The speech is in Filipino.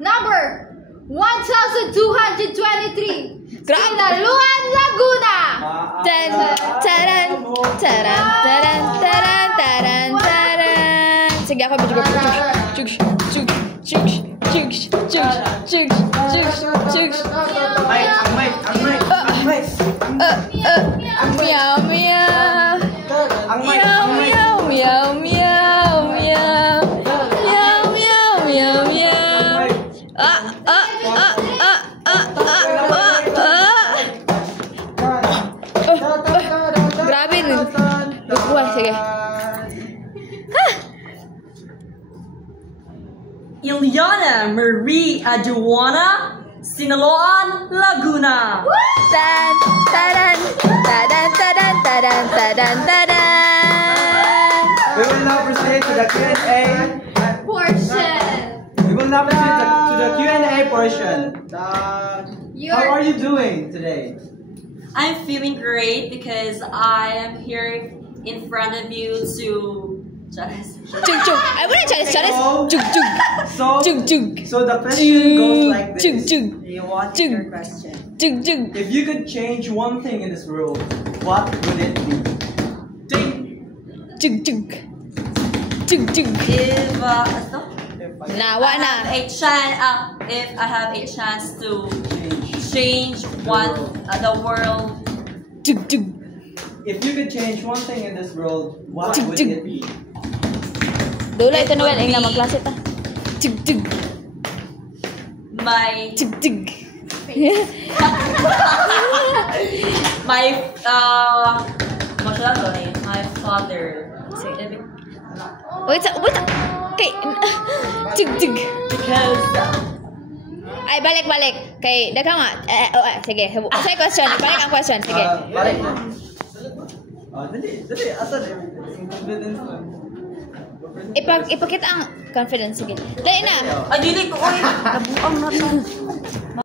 Number 1223. Sinaluan, Laguna. Tan taran taran taran taran taran taran. Sige ako juga. Chug chug chug chug chug chug chug chug. Meow meow. Meow meow meow meow meow. Meow meow meow meow. Grabe nun. Buhay, sige. Ileana Marie Aduana, Sinaloan, Laguna. Tan taran taran taran taran taran taran. We will now proceed to the Q&A Portion. We will now proceed to the Q&A portion. How are you doing today? I'm feeling great because I am here in front of you to Chug chug. I wouldn't chug chug. Chug chug. Chug chug. So the question goes like this. Chug chug. What's your question? Chug chug. If you could change one thing in this world, what would it be? Ding. Chug chug. Chug chug. If Nawa na. if I have a chance to change the world, Chug chug. If you could change one thing in this world, what Chug, would chug. it be? Dula ito Noel, ang namang klase ta. Chug chug. my Chug chug. my father. Wait. Okay. Chug chug. Because Ay, balik. Kay, daga nga. Sige. Say question. Balik ang question. Sige. Balik. Dali. Asan confidence mo? Ipakita ang confidence. Sige. Dali na. ay dili ko nabuang na to.